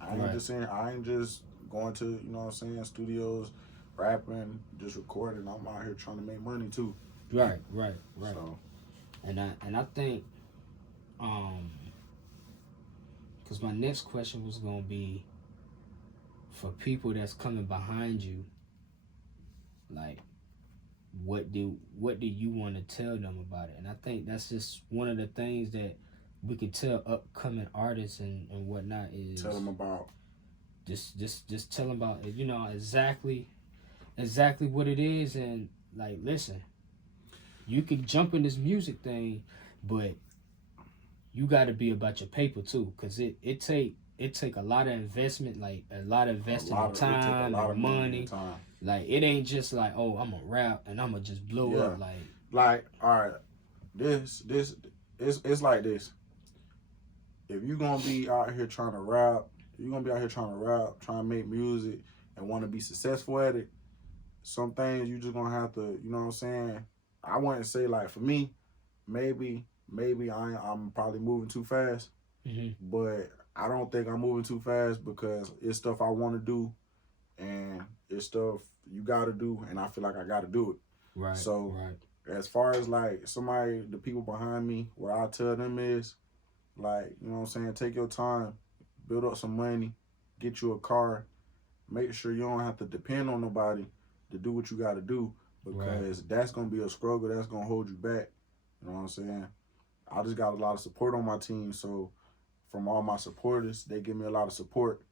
I ain't just going to, you know what I'm saying, studios, rapping, just recording. I'm out here trying to make money too. Right. So, and I think, because my next question was gonna be for people that's coming behind you, like, what do you want to tell them about it? And I think that's just one of the things that we can tell upcoming artists and whatnot is tell them about. Just tell them about it, you know, exactly what it is, and like, listen, you can jump in this music thing, but you got to be about your paper too, because it take a lot of investment, like a lot of investing time and money. Like, it ain't just like, oh, I'm gonna rap and I'm gonna just blow up. Like, all right, this it's like this. If you're gonna be out here trying to rap, trying to make music, and want to be successful at it, some things you just gonna have to, you know what I'm saying? I wouldn't say, like, for me, maybe I'm probably moving too fast, but I don't think I'm moving too fast because it's stuff I want to do, and it's stuff you got to do, and I feel like I got to do it. Right. So, as far as like the people behind me, what I tell them is, like, you know what I'm saying, take your time, build up some money, get you a car, make sure you don't have to depend on nobody to do what you got to do, because that's going to be a struggle, that's going to hold you back. You know what I'm saying? I just got a lot of support on my team, so from all my supporters, they give me a lot of support,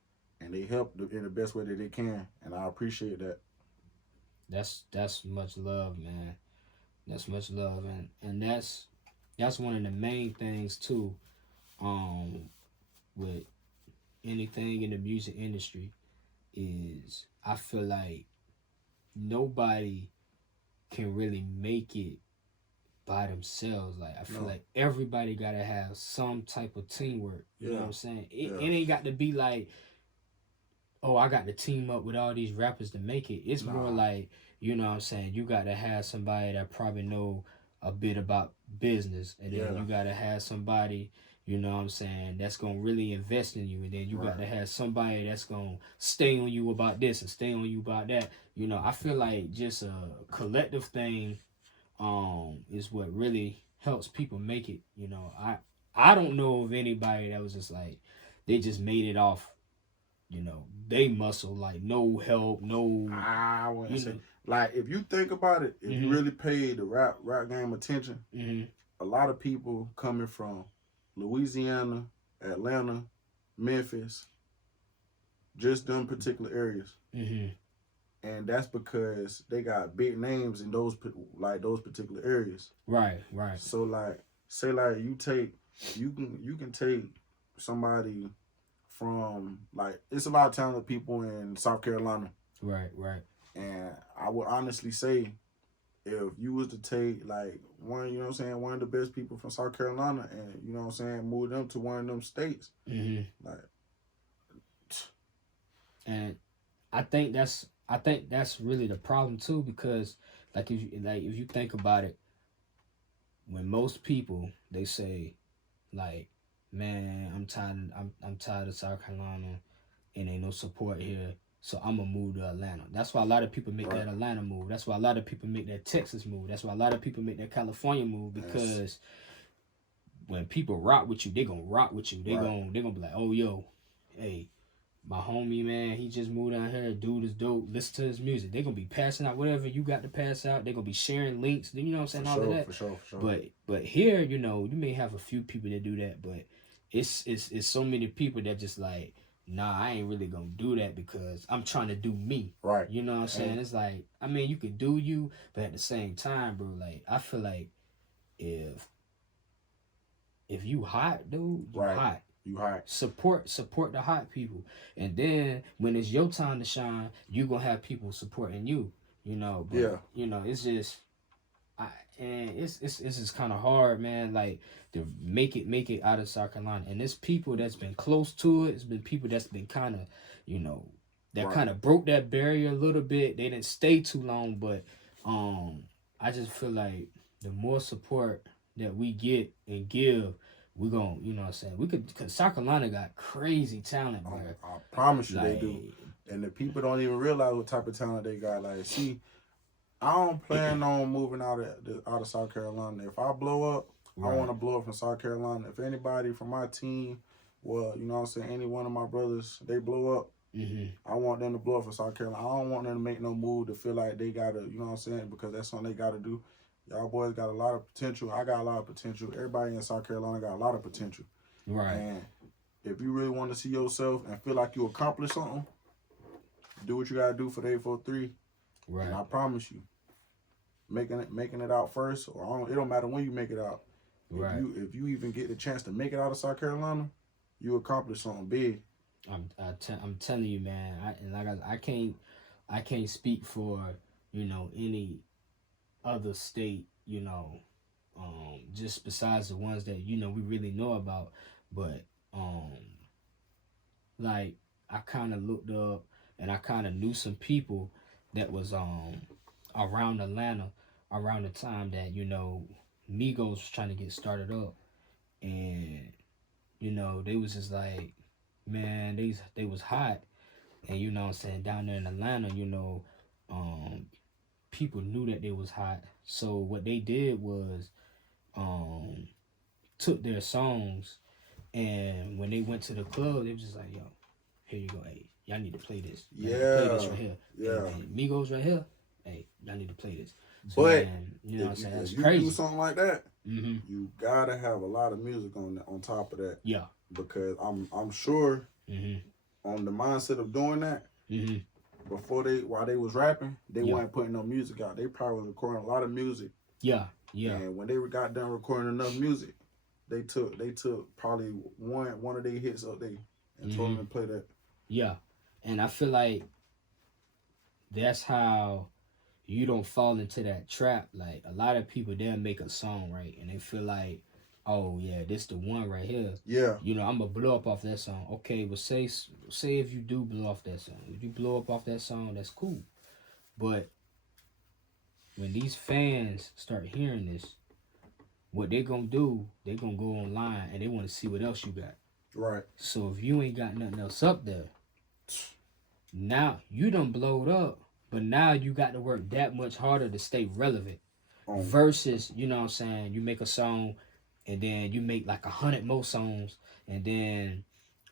and they help in the best way that they can, and I appreciate that. That's much love, man. That's much love, and that's one of the main things too, with anything in the music industry, is I feel like nobody can really make it by themselves. Like, I feel like everybody gotta have some type of teamwork. You know what I'm saying? It ain't got to be like, oh, I got to team up with all these rappers to make it. It's more like, you know what I'm saying, you got to have somebody that probably know a bit about business, and then you got to have somebody, you know what I'm saying, that's going to really invest in you, and then you got to have somebody that's going to stay on you about this and stay on you about that. You know, I feel like just a collective thing is what really helps people make it. You know, I don't know of anybody that was just like, they just made it off, you know, they muscle, like no help, no. I wouldn't say. Like, if you think about it, if you really pay the rap game attention, a lot of people coming from Louisiana, Atlanta, Memphis, just them particular areas, and that's because they got big names in those particular areas. Right. So, like, say like you can take somebody from, like, it's a lot of talented people in South Carolina. Right. And I would honestly say, if you was to take, like, one, you know what I'm saying, one of the best people from South Carolina, and, you know what I'm saying, move them to one of them states, like. And I think that's really the problem too, because if you think about it, when most people, they say, like, man, I'm tired of South Carolina, and ain't no support here, so I'm gonna move to Atlanta. That's why a lot of people make that Atlanta move. That's why a lot of people make that Texas move. That's why a lot of people make that California move, because when people rock with you, they gonna rock with you. They gonna be like, oh, yo, hey, My homie, man, he just moved down here. Dude is dope. Listen to his music. They're gonna be passing out whatever you got to pass out. They're gonna be sharing links. You know what I'm saying? All of that. For sure. But here, you know, you may have a few people that do that, but it's so many people that just like, nah, I ain't really gonna do that because I'm trying to do me. Right. You know what I'm saying? It's like, I mean, you could do you, but at the same time, bro, like I feel like if you hot, dude, you hot. You hot. Support the hot people, and then when it's your time to shine, you gonna have people supporting you. You know, but, you know, it's just, it's just kind of hard, man. Like to make it out of South Carolina, and it's people that's been close to it. It's been people that's been kind of, you know, that kind of broke that barrier a little bit. They didn't stay too long, but I just feel like the more support that we get and give, we're going to, you know what I'm saying? We could, because South Carolina got crazy talent, bro. I promise you they do. And the people don't even realize what type of talent they got. Like, see, I don't plan on moving out of South Carolina. If I blow up, I want to blow up from South Carolina. If anybody from my team, well, you know what I'm saying, any one of my brothers, they blow up, I want them to blow up from South Carolina. I don't want them to make no move to feel like they got to, you know what I'm saying, because that's something they got to do. Y'all boys got a lot of potential. I got a lot of potential. Everybody in South Carolina got a lot of potential. Right. And if you really want to see yourself and feel like you accomplished something, do what you got to do for the 843. Right. And I promise you, making it out first, or it don't matter when you make it out. Right. If you even get the chance to make it out of South Carolina, you accomplish something big. I'm telling you, man. I can't speak for, you know, any other state, you know, just besides the ones that, you know, we really know about. But like I kind of looked up and I kind of knew some people that was around Atlanta around the time that, you know, Migos was trying to get started up, and you know they was just like, man, they was hot, and you know what I'm saying, down there in Atlanta, you know, people knew that they was hot. So what they did was took their songs, and when they went to the club, they was just like, yo, here you go, hey, y'all need to play this. Y'all need to play this right here. Yeah. Hey, Migos right here. Hey, y'all need to play this. So, but man, you know what I'm saying? That's if you crazy. do something like that, you gotta have a lot of music on top of that. Yeah. Because I'm sure on the mindset of doing that, before while they was rapping, they weren't putting no music out. They probably was recording a lot of music. Yeah. And when they got done recording enough music, they took probably one of their hits up there and told them to play that. Yeah. And I feel like that's how you don't fall into that trap. Like a lot of people, they'll make a song, right? And they feel like, oh yeah, this the one right here. Yeah. You know, I'm gonna blow up off that song. Okay, well say if you do blow off that song. If you blow up off that song, that's cool. But when these fans start hearing this, what they gonna do, they gonna go online and they wanna see what else you got. Right. So if you ain't got nothing else up there, now you done blowed up, but now you got to work that much harder to stay relevant. Versus, you know what I'm saying, you make a song and then you make like 100 more songs, and then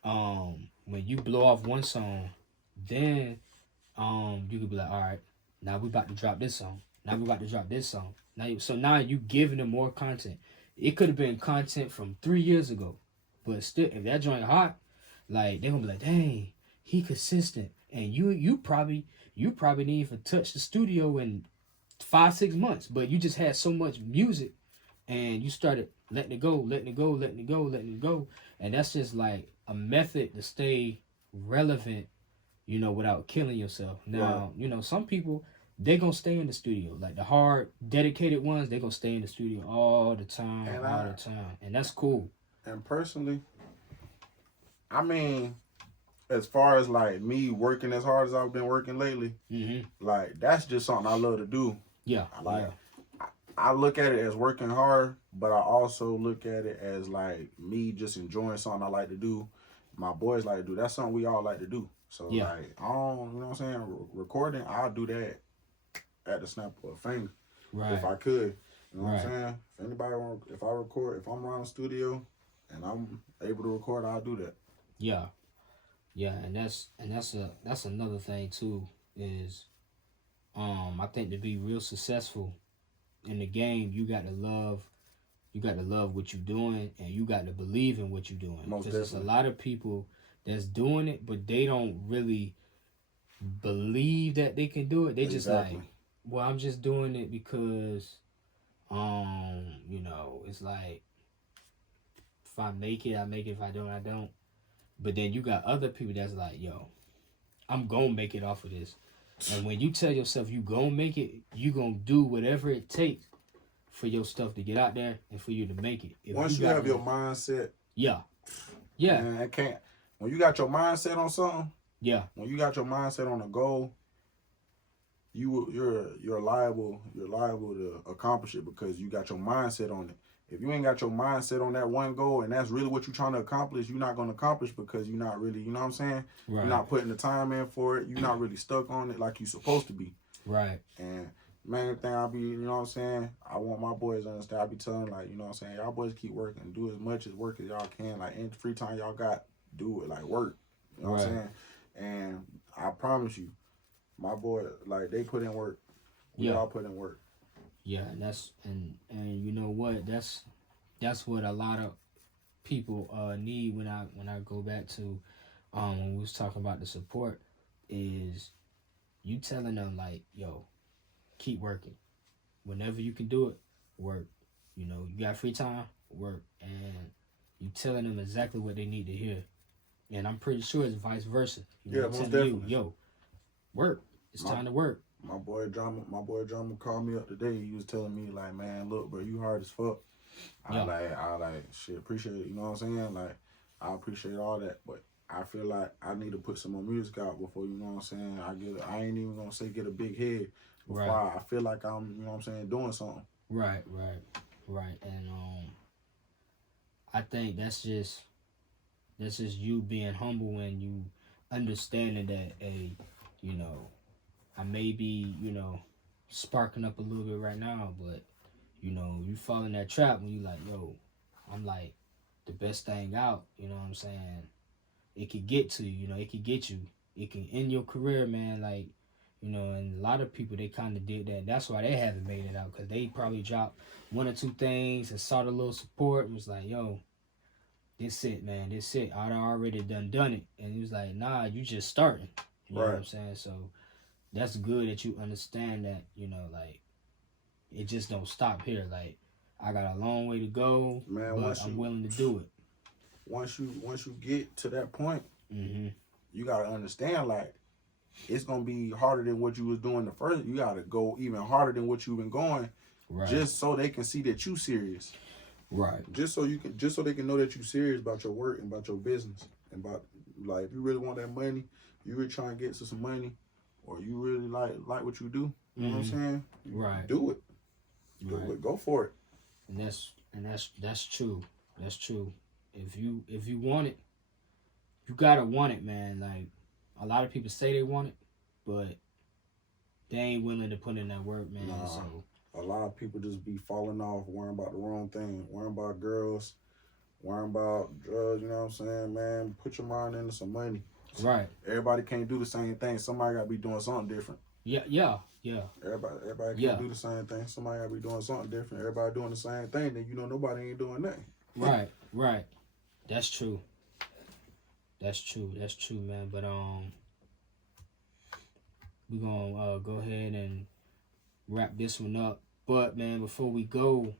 when you blow off one song, then you could be like, all right, now we about to drop this song. Now we about to drop this song. Now you giving them more content. It could have been content from 3 years ago, but still, if that joint hot, like they're gonna be like, dang, he consistent. And you probably didn't even touch the studio in 5-6 months, but you just had so much music, and you started letting it go, and that's just like a method to stay relevant, you know, without killing yourself. Now, you know, some people, they gonna stay in the studio, like the hard, dedicated ones, they gonna stay in the studio all the time, and that's cool. And personally, I mean, as far as like me working as hard as I've been working lately, like that's just something I love to do. Yeah. I look at it as working hard, but I also look at it as like me just enjoying something I like to do. My boys like to do. That's something we all like to do. So like, I don't, you know what I'm saying? Recording, I'll do that at the snap of a finger, if I could. You know what I'm saying? If anybody if I'm around the studio and I'm able to record, I'll do that. Yeah. Yeah, and that's another thing too is I think to be real successful in the game, you got to love what you're doing, and you got to believe in what you're doing. Most Because there's a definitely. lot of people that's doing it, but they don't really believe that they can do it. They just Exactly. like, well, I'm just doing it because, it's like if I make it, I make it. If I don't, I don't. But then you got other people that's like, yo, I'm gonna make it off of this. And when you tell yourself you gonna make it, you gonna do whatever it takes for your stuff to get out there and for you to make it. If Once you got have your mindset, yeah, yeah, man, it can't. When you got your mindset on something, yeah, when you got your mindset on a goal, you're liable to accomplish it because you got your mindset on it. If you ain't got your mindset on that one goal and that's really what you're trying to accomplish, you're not going to accomplish because you're not really, you know what I'm saying? right, You're not putting the time in for it. You're not really stuck on it like you're supposed to be. right, And main thing I be, you know what I'm saying? I want my boys to understand. I be telling like, you know what I'm saying? Y'all boys keep working, do as much as work as y'all can. Like in free time y'all got, do it. Like work. You know what I'm saying? And I promise you, my boy, like they put in work. We all put in work. Yeah, and that's and you know what? That's what a lot of people need when I go back to when we was talking about the support is you telling them like, yo, keep working. Whenever you can do it, work. You know, you got free time, work. And you telling them exactly what they need to hear. And I'm pretty sure it's vice versa. You know, Yeah, most telling definitely. you, yo, work. It's time to work. My boy Drama called me up today. He was telling me like, man, look, bro, you hard as fuck. I like shit, appreciate it, you know what I'm saying? Like I appreciate all that, but I feel like I need to put some more music out before, you know what I'm saying, I ain't even gonna say get a big head before I feel like I'm, you know what I'm saying, doing something. Right. And I think that's just you being humble and you understanding that you know, I may be, sparking up a little bit right now, but you fall in that trap when you like, yo, I'm like the best thing out, you know what I'm saying? It could get to you, it could get you. It can end your career, man, like, and a lot of people they kind of did that. That's why they haven't made it out because they probably dropped one or two things and sought a little support and was like, yo, this it, man, this it. I already done it. And he was like, nah, you just starting. You know what I'm saying? So that's good that you understand that, like, it just don't stop here. Like, I got a long way to go, man, but I'm willing to do it. Once you get to that point, mm-hmm. you gotta understand like it's gonna be harder than what you was doing the first. You gotta go even harder than what you've been going, just so they can see that you serious. Right. Just so they can know that you serious about your work and about your business and about like if you really want that money, you really trying to get to some money, or you really like what you do. You know what I'm saying? Do it. Do it. Go for it. And that's true. That's true. If you want it, you gotta want it, man. Like a lot of people say they want it, but they ain't willing to put in that work, man. Nah, so a lot of people just be falling off, worrying about the wrong thing, worrying about girls, worrying about drugs. You know what I'm saying, man? Put your mind into some money. Right. Everybody can't do the same thing. Somebody gotta be doing something different. Yeah. Everybody can't do the same thing. Somebody gotta be doing something different. Everybody doing the same thing, then nobody ain't doing that. Right. That's true. That's true, man. But we're gonna go ahead and wrap this one up. But man, before we go,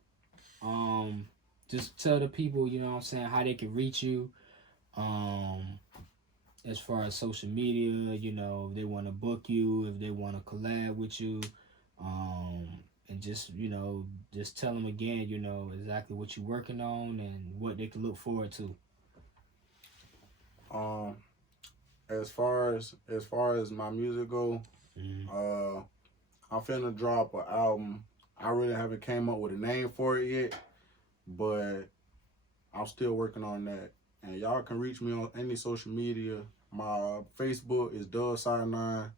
just tell the people, you know what I'm saying, how they can reach you. As far as social media, if they want to book you, if they want to collab with you, and just just tell them again, exactly what you're working on and what they can look forward to. As far as my music go, I'm finna drop an album. I really haven't came up with a name for it yet, but I'm still working on that. And y'all can reach me on any social media. My Facebook is Doug9.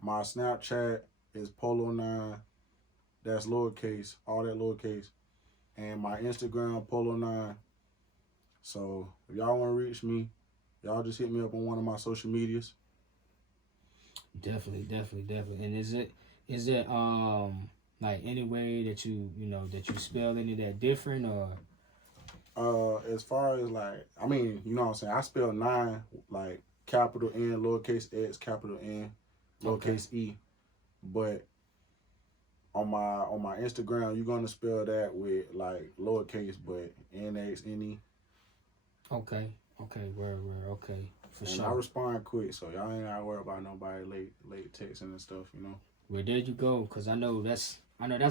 My Snapchat is Polo9. That's lowercase, all that lowercase. And my Instagram, Polo9. So if y'all want to reach me, y'all just hit me up on one of my social medias. Definitely. And is it like any way that you know that you spell any of that different or? As far as like, I mean, you know what I'm saying. I spell 9 like capital N, lowercase x, capital N, lowercase e, but on my Instagram, you're gonna spell that with like lowercase, but NxNe. Okay. Word. Okay. For And sure. I respond quick, so y'all ain't gotta worry about nobody late texting and stuff, you know. Well, there you go, cause I know that's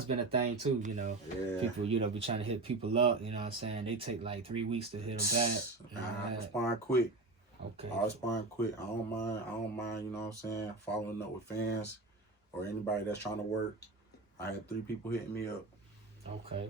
been a thing too, you know. Yeah. People, be trying to hit people up, you know what I'm saying? They take like 3 weeks to hit them back. I respond quick. Okay. I respond quick. I don't mind, you know what I'm saying, following up with fans or anybody that's trying to work. I had 3 people hitting me up. Okay.